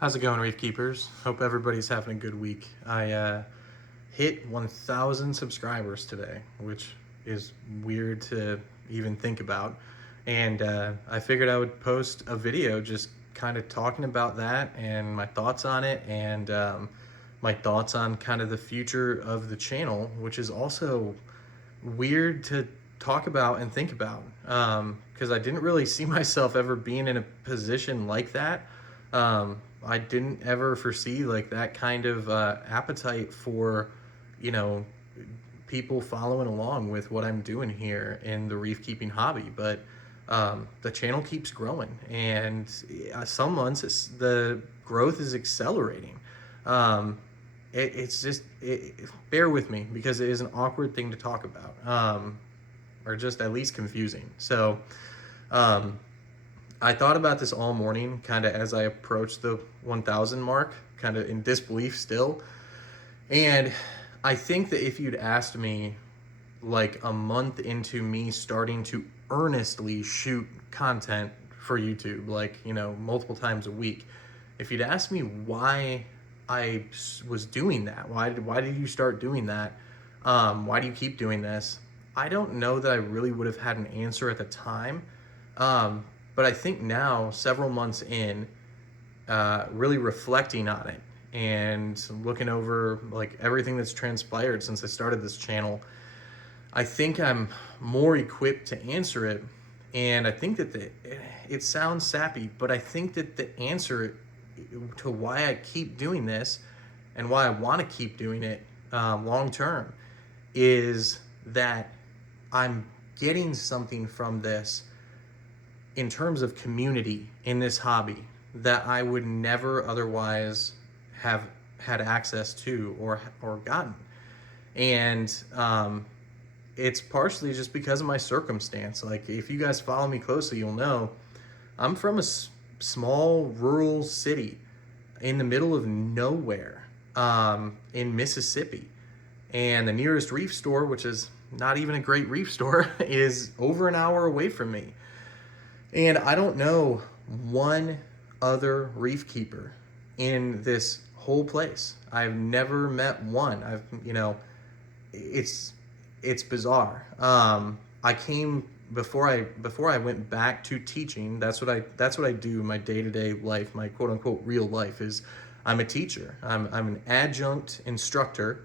How's it going, Reef Keepers? Hope everybody's having a good week. I hit 1,000 subscribers today, which is weird to even think about. And I figured I would post a video just kind of talking about that and my thoughts on it and my thoughts on kind of the future of the channel, which is also weird to talk about and think about because I didn't really see myself ever being in a position like that. I didn't ever foresee like that kind of appetite for, you know, people following along with what I'm doing here in the reef keeping hobby. But the channel keeps growing, and some months the growth is accelerating. Um, it's just bear with me because it is an awkward thing to talk about, or just at least confusing. So um, I thought about this all morning, kind of as I approached the 1,000 mark, kind of in disbelief still. And I think that if you'd asked me like a month into me starting to earnestly shoot content for YouTube, like, multiple times a week, if you'd asked me why I was doing that, why did you start doing that? Why do you keep doing this? I don't know that I really would have had an answer at the time. But I think now, several months in, really reflecting on it and looking over like everything that's transpired since I started this channel, I think I'm more equipped to answer it. And I think that it sounds sappy, but I think that the answer to why I keep doing this and why I want to keep doing it long term is that I'm getting something from this in terms of community in this hobby that I would never otherwise have had access to or gotten. And it's partially just because of my circumstance. Like, if you guys follow me closely, you'll know I'm from a small rural city in the middle of nowhere, in Mississippi. And the nearest reef store, which is not even a great reef store, is over an hour away from me. And I don't know one other reef keeper in this whole place. I've never met one. It's it's bizarre. I came before I went back to teaching. That's what I do. My day-to-day life, my quote unquote real life, is I'm a teacher. I'm an adjunct instructor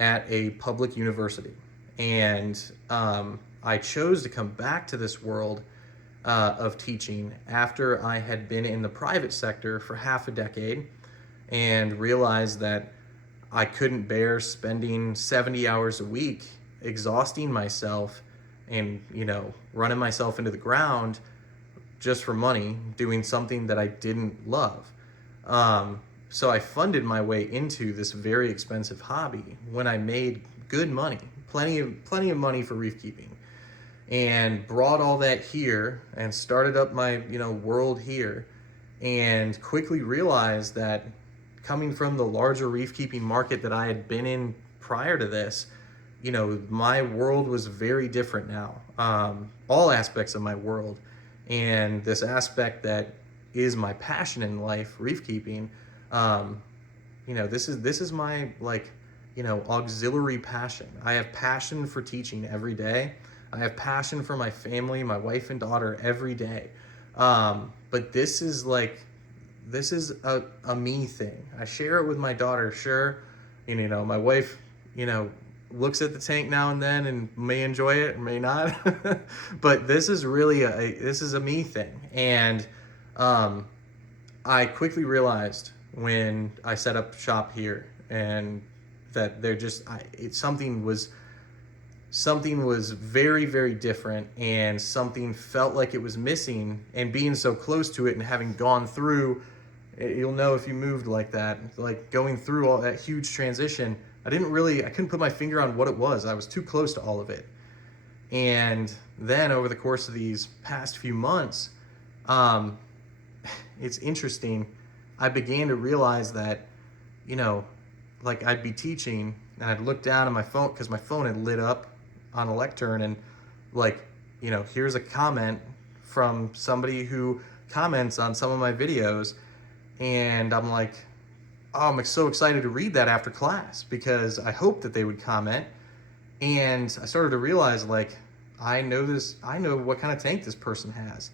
at a public university, and I chose to come back to this world of teaching after I had been in the private sector for half a decade and realized that I couldn't bear spending 70 hours a week exhausting myself and, running myself into the ground just for money, doing something that I didn't love. So I funded my way into this very expensive hobby when I made good money, plenty of money for reef keeping, and brought all that here and started up my world here, and quickly realized that coming from the larger reef keeping market that I had been in prior to this, my world was very different now. All aspects of my world, and this aspect that is my passion in life, reef keeping, this is my auxiliary passion. I have passion for teaching every day. I have passion for my family, my wife and daughter every day. But this is a me thing. I share it with my daughter, sure. And, my wife, looks at the tank now and then and may enjoy it or may not. But this is really this is a me thing. And I quickly realized when I set up shop here and that something was very, very different, and something felt like it was missing. And being so close to it and having gone through, you'll know if you moved like that, like going through all that huge transition, I couldn't put my finger on what it was. I was too close to all of it. And then over the course of these past few months, it's interesting. I began to realize that, like, I'd be teaching and I'd look down at my phone because my phone had lit up on a lectern, and here's a comment from somebody who comments on some of my videos, And I'm like, oh, I'm so excited to read that after class because I hoped that they would comment. And I started to realize, like, I know what kind of tank this person has.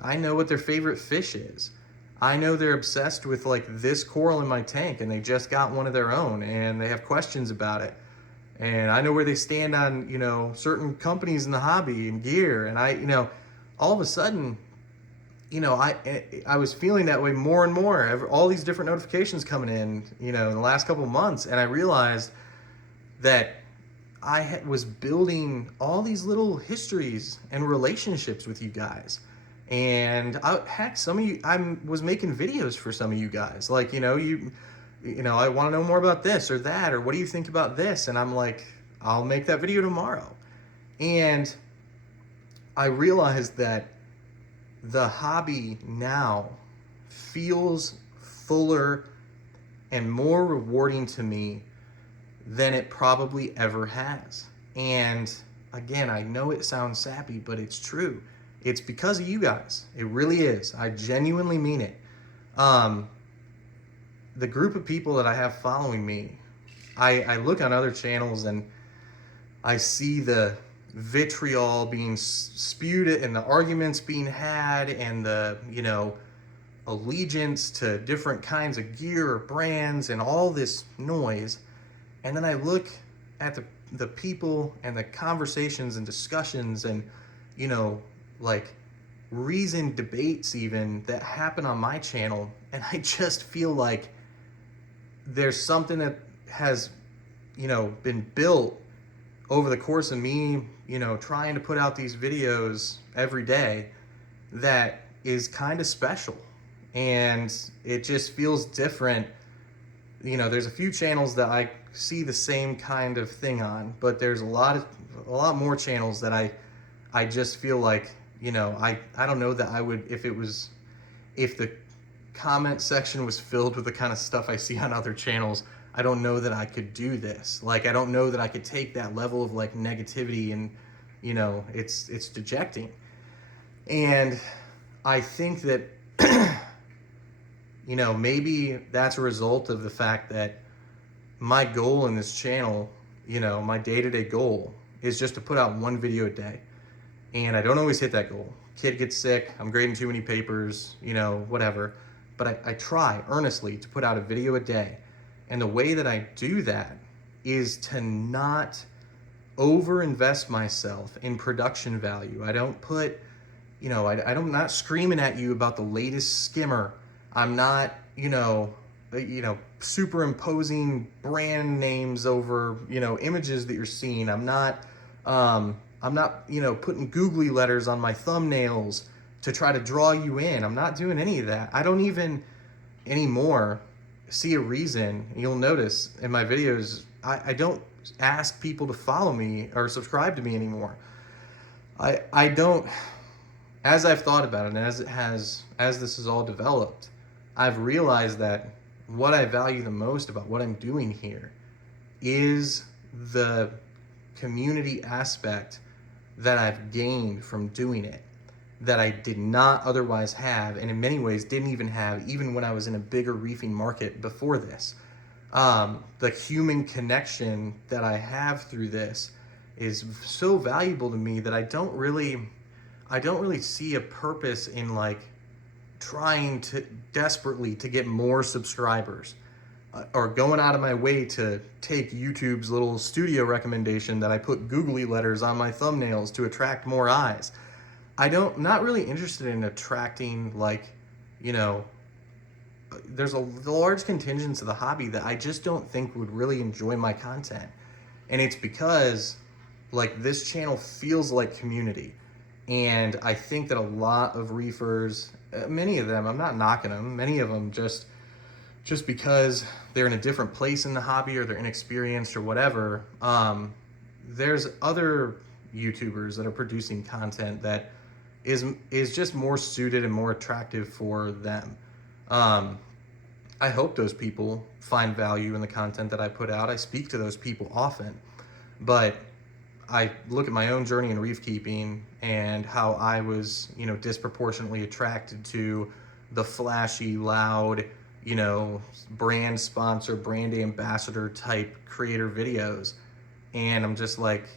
I know what their favorite fish is. I know they're obsessed with like this coral in my tank and they just got one of their own and they have questions about it. And I know where they stand on, certain companies in the hobby and gear. And all of a sudden, I was feeling that way more and more. All these different notifications coming in, in the last couple of months. And I realized that was building all these little histories and relationships with you guys. And some of you, I was making videos for some of you guys. Like, I want to know more about this or that, or what do you think about this? And I'm like, I'll make that video tomorrow. And I realized that the hobby now feels fuller and more rewarding to me than it probably ever has. And again, I know it sounds sappy, but it's true. It's because of you guys. It really is. I genuinely mean it. The group of people that I have following me, I look on other channels and I see the vitriol being spewed and the arguments being had and the, allegiance to different kinds of gear or brands and all this noise. And then I look at the people and the conversations and discussions and, like reasoned debates even that happen on my channel. And I just feel like there's something that has, been built over the course of me, trying to put out these videos every day that is kind of special. And it just feels different. There's a few channels that I see the same kind of thing on, but there's a lot more channels that I just feel like, I don't know that I would, if the comment section was filled with the kind of stuff I see on other channels, I don't know that I could do this. Like, I don't know that I could take that level of like negativity and, it's dejecting. And I think that, maybe that's a result of the fact that my goal in this channel, my day-to-day goal is just to put out one video a day. And I don't always hit that goal. Kid gets sick, I'm grading too many papers, whatever. But I try earnestly to put out a video a day. And the way that I do that is to not over-invest myself in production value. I don't put, I'm not screaming at you about the latest skimmer. I'm not, superimposing brand names over, images that you're seeing. I'm not, putting googly letters on my thumbnails to try to draw you in. I'm not doing any of that. I don't even anymore see a reason. You'll notice in my videos, I don't ask people to follow me or subscribe to me anymore. I don't, as I've thought about it and as this has all developed, I've realized that what I value the most about what I'm doing here is the community aspect that I've gained from doing it, that I did not otherwise have, and in many ways didn't even have even when I was in a bigger reefing market before this. The human connection that I have through this is so valuable to me that I don't really see a purpose in like trying to desperately to get more subscribers or going out of my way to take YouTube's little studio recommendation that I put googly letters on my thumbnails to attract more eyes. Not really interested in attracting there's a large contingent of the hobby that I just don't think would really enjoy my content. And it's because like this channel feels like community. And I think that a lot of reefers, many of them, I'm not knocking them, many of them just because they're in a different place in the hobby or they're inexperienced or whatever, there's other YouTubers that are producing content that is just more suited and more attractive for them. I hope those people find value in the content that I put out. I speak to those people often, but I look at my own journey in reef keeping and how I was, disproportionately attracted to the flashy, loud, brand sponsor, brand ambassador type creator videos. And I'm just like,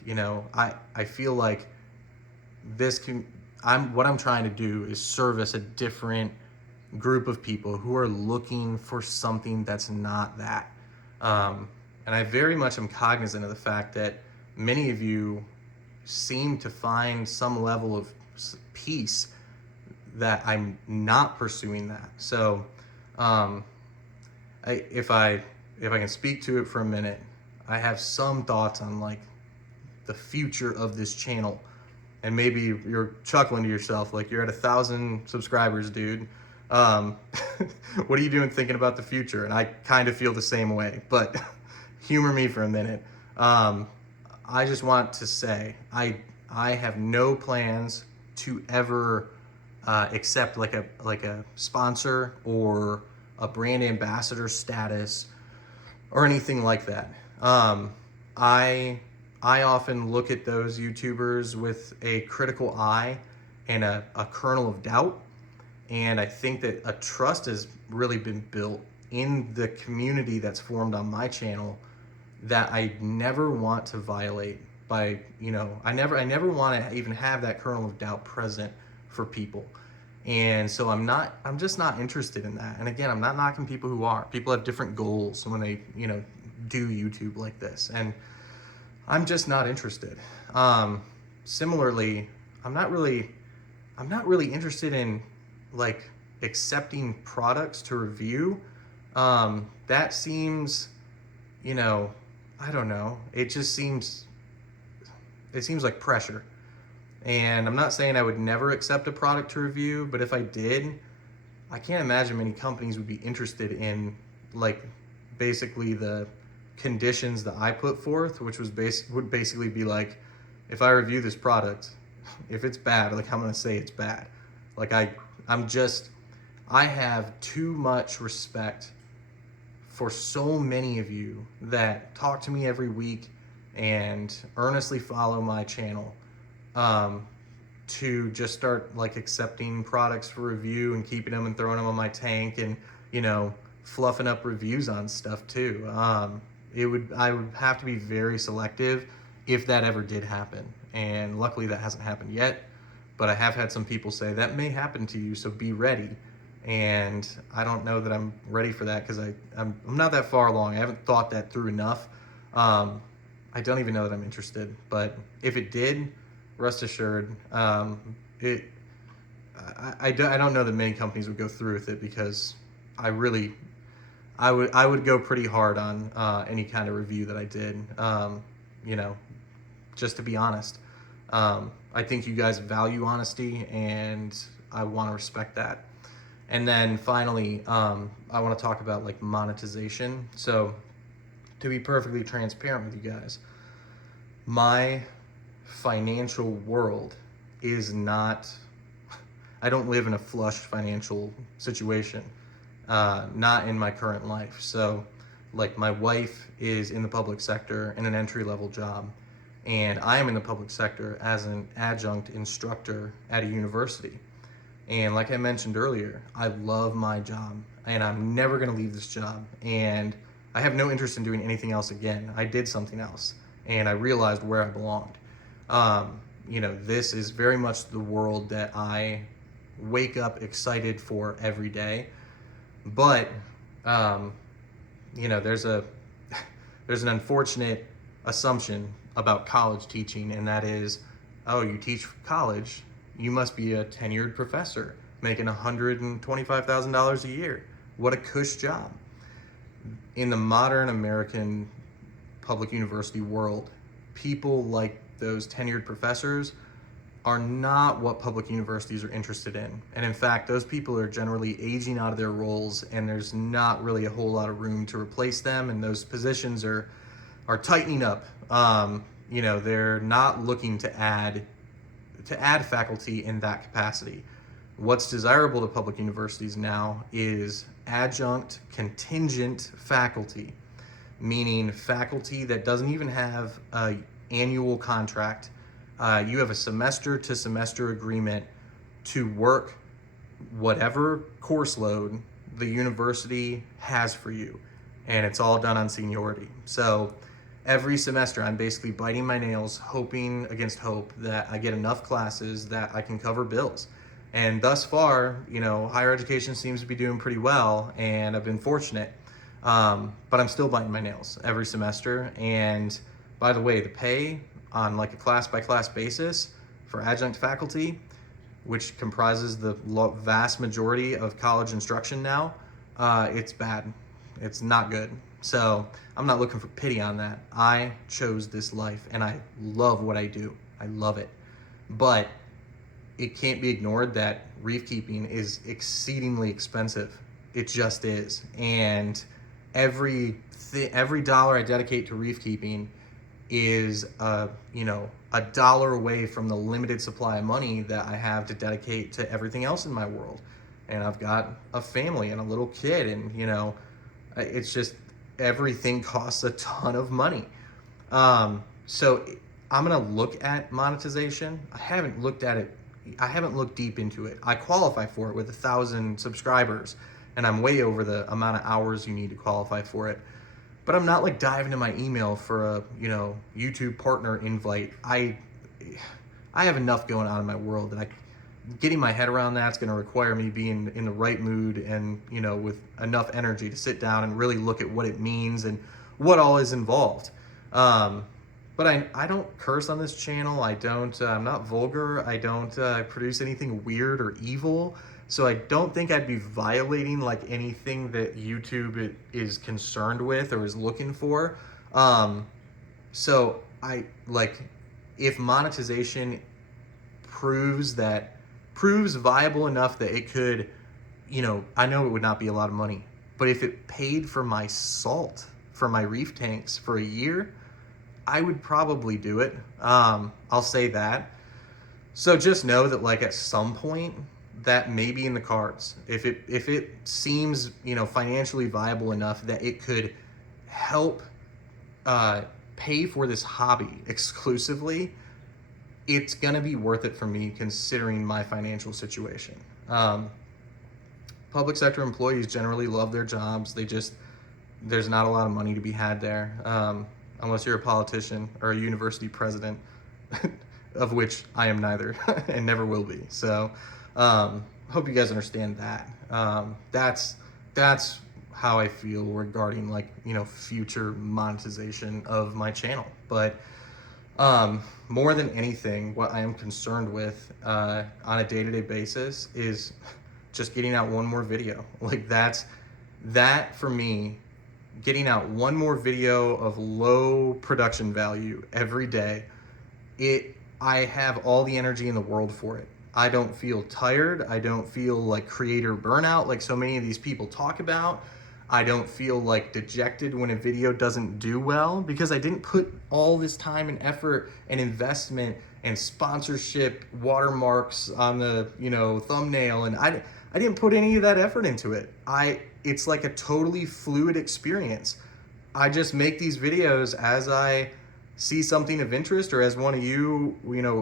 I feel like what I'm trying to do is service a different group of people who are looking for something that's not that. And I very much am cognizant of the fact that many of you seem to find some level of peace that I'm not pursuing that. So, if I can speak to it for a minute, I have some thoughts on like the future of this channel. And maybe you're chuckling to yourself, like, you're at 1,000 subscribers, dude. What are you doing thinking about the future? And I kind of feel the same way, but humor me for a minute. I just want to say, I have no plans to ever accept like a sponsor or a brand ambassador status or anything like that. I often look at those YouTubers with a critical eye and a kernel of doubt. And I think that a trust has really been built in the community that's formed on my channel that I never want to violate by, I never want to even have that kernel of doubt present for people. And so I'm just not interested in that. And again, I'm not knocking people who are. People have different goals when they, do YouTube like this. And I'm just not interested. Similarly, I'm not really interested in like accepting products to review. That seems, I don't know. It seems like pressure. And I'm not saying I would never accept a product to review, but if I did, I can't imagine many companies would be interested in like basically the conditions that I put forth, which would basically be like, if I review this product, if it's bad, like I'm gonna say it's bad. Like I have too much respect for so many of you that talk to me every week and earnestly follow my channel, to just start like accepting products for review and keeping them and throwing them on my tank and, fluffing up reviews on stuff too. I would have to be very selective if that ever did happen. And luckily that hasn't happened yet, but I have had some people say that may happen to you, so be ready. And I don't know that I'm ready for that because I'm not that far along. I haven't thought that through enough. I don't even know that I'm interested, but if it did, rest assured, I don't know that many companies would go through with it because I would go pretty hard on any kind of review that I did, just to be honest. I think you guys value honesty, and I want to respect that. And then finally, I want to talk about like monetization. So to be perfectly transparent with you guys, my financial world is not, I don't live in a flush financial situation, not in my current life. So like my wife is in the public sector in an entry-level job, and I am in the public sector as an adjunct instructor at a university. And like I mentioned earlier, I love my job and I'm never gonna leave this job. And I have no interest in doing anything else again. I did something else and I realized where I belonged. This is very much the world that I wake up excited for every day. But, there's an unfortunate assumption about college teaching, and that is, oh, you teach college, you must be a tenured professor making $125,000 a year. What a cush job. In the modern American public university world, people like those tenured professors are not what public universities are interested in. And in fact, those people are generally aging out of their roles, and there's not really a whole lot of room to replace them, and those positions are tightening up. They're not looking to add faculty in that capacity. What's desirable to public universities now is adjunct contingent faculty, meaning faculty that doesn't even have an annual contract. You have a semester to semester agreement to work whatever course load the university has for you, and it's all done on seniority. So every semester I'm basically biting my nails, hoping against hope that I get enough classes that I can cover bills. And thus far, higher education seems to be doing pretty well, and I've been fortunate. But I'm still biting my nails every semester. And by the way, the pay on like a class by class basis for adjunct faculty, which comprises the vast majority of college instruction now, it's bad. It's not good. So I'm not looking for pity on that. I chose this life and I love what I do. I love it. But it can't be ignored that reef keeping is exceedingly expensive. It just is. And every dollar I dedicate to reef keeping is a dollar away from the limited supply of money that I have to dedicate to everything else in my world. And I've got a family and a little kid, and it's just everything costs a ton of money. So I'm gonna look at monetization. I haven't looked at it. I haven't looked deep into it. I qualify for it with 1,000 subscribers, and I'm way over the amount of hours you need to qualify for it. But I'm not like diving to my email for a YouTube partner invite. I have enough going on in my world that getting my head around that's going to require me being in the right mood and with enough energy to sit down and really look at what it means and what all is involved. But I don't curse on this channel. I'm not vulgar. I don't produce anything weird or evil. So I don't think I'd be violating like anything that YouTube is concerned with or is looking for. So if monetization proves viable enough that it could, I know it would not be a lot of money, but if it paid for my salt for my reef tanks for a year, I would probably do it. I'll say that. So just know that like at some point that may be in the cards. If it seems, financially viable enough that it could help pay for this hobby exclusively, it's gonna be worth it for me considering my financial situation. Public sector employees generally love their jobs. There's not a lot of money to be had there, unless you're a politician or a university president, of which I am neither and never will be. So hope you guys understand that. That's how I feel regarding future monetization of my channel. But more than anything, what I am concerned with on a day-to-day basis is just getting out one more video. Like that for me, getting out one more video of low production value every day, I have all the energy in the world for it. I don't feel tired. I don't feel like creator burnout like so many of these people talk about. I don't feel like dejected when a video doesn't do well because I didn't put all this time and effort and investment and sponsorship watermarks on the thumbnail, and I didn't put any of that effort into it. It's like a totally fluid experience. I just make these videos as I see something of interest, or as one of you,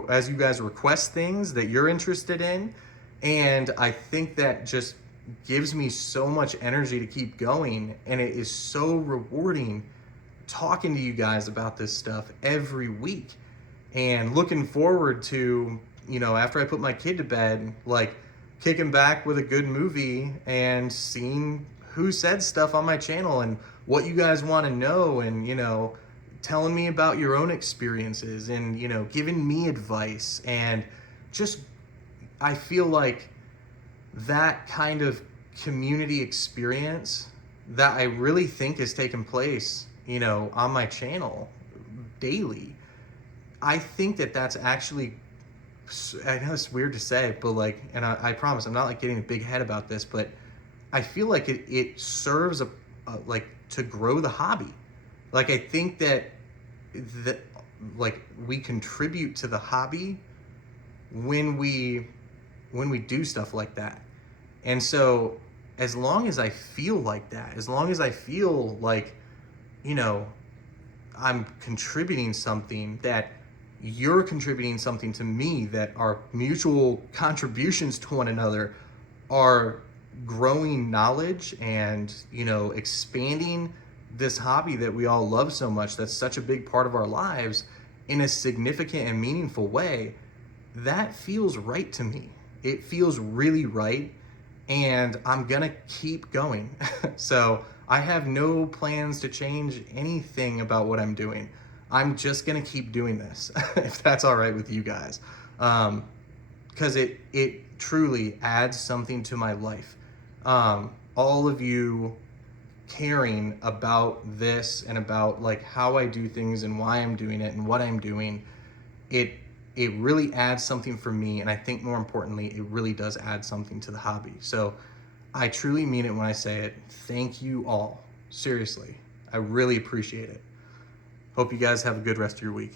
as you guys request things that you're interested in. And I think that just gives me so much energy to keep going. And it is so rewarding talking to you guys about this stuff every week and looking forward to, after I put my kid to bed, like kicking back with a good movie and seeing who said stuff on my channel and what you guys want to know, and, telling me about your own experiences and, giving me advice. And just, I feel like that kind of community experience that I really think has taken place, on my channel daily. I think that that's actually, I know it's weird to say, but and I promise I'm not getting a big head about this, but I feel like it serves to grow the hobby. I think that we contribute to the hobby when we do stuff like that. And so as long as I feel like that, as long as I feel like, I'm contributing something, that you're contributing something to me, that our mutual contributions to one another are growing knowledge and, you know, expanding this hobby that we all love so much, that's such a big part of our lives, in a significant and meaningful way, that feels right to me. It feels really right, and I'm gonna keep going. So I have no plans to change anything about what I'm doing. I'm just gonna keep doing this, if that's all right with you guys. Because it truly adds something to my life. All of you caring about this and about like how I do things and why I'm doing it and what I'm doing, it it really adds something for me, and I think more importantly, it really does add something to the hobby. So I truly mean it when I say it. Thank you all. Seriously. I really appreciate it. Hope you guys have a good rest of your week.